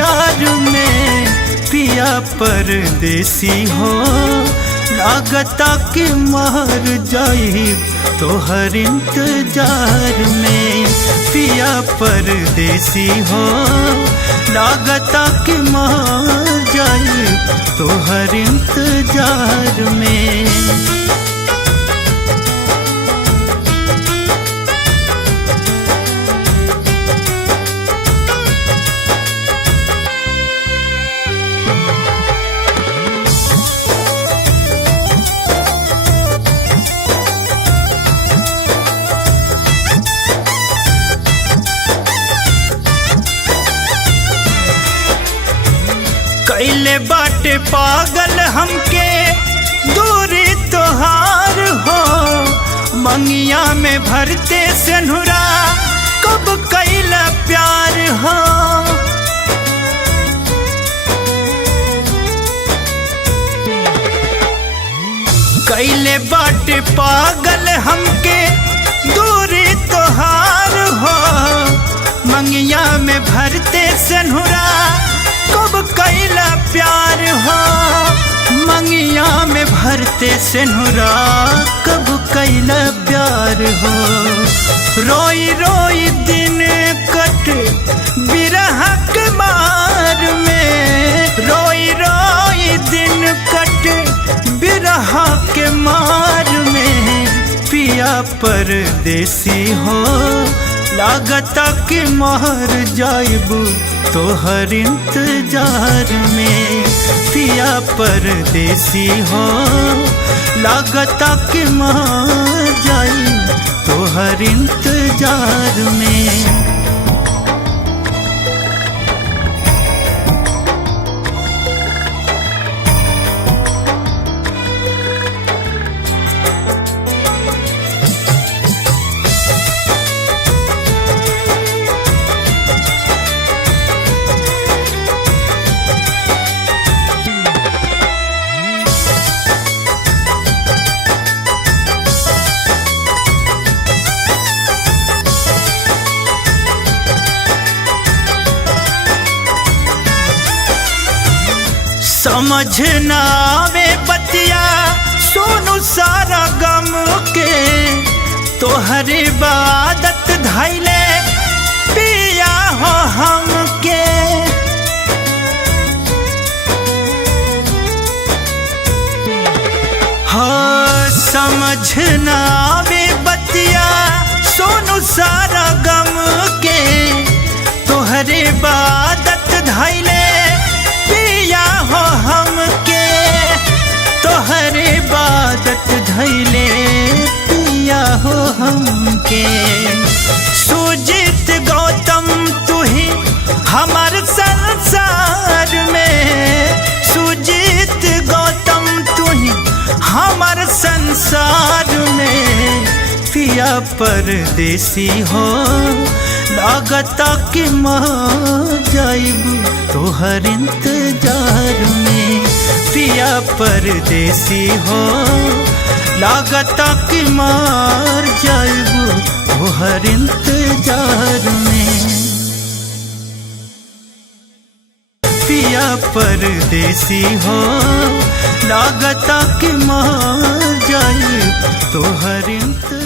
प्यार में पिया परदेसी हो, लागता कि मर जाई तोहर इंतजार में। पिया परदेसी हो, लागता कि मर जाई तोहर इंतजार में। कैले बाटे पागल हमके दूरी तोहार हो, मंगिया में भरते सिंदूरा कब कैला प्यार हो। कैले बाटे पागल हमके दूरी तोहार हो, मंगिया में भरते सिंदूरा कब कैला प्यार हो। मंगिया में भरते सिंदूरा कब कैला प्यार हो। रोई रोई दिन कट बिरह के मार में, रोई रोई दिन कट बिरह के मार में। पिया परदेसी हो, लागता कि मर जाइबू तोहर इंतजार में। पिया परदेसी हो, लागता कि मर जाई तोहर इंतजार में। समझ न आवे बतिया सोनू सारा गम के, तोहरे बादत धैले पिया हो हमके। हाँ समझ न आवे बतिया सोनू सारा गम के, तोहरे बादत धैले पिया हो हमके। तोहरे बादत धैले पिया हो हमके। सुजीत गौतम तू ही हमार संसार में, सुजीत गौतम तू ही हमार संसार में। पिया परदेसी हो, लागता कि मर जाइबू तोहर इंतजार में। पिया परदेसी हो, लागता कि मर जाइबू तोहर इंतजार में। पिया परदेसी हो, लागता कि मर जाइबू तोहर इंतजार।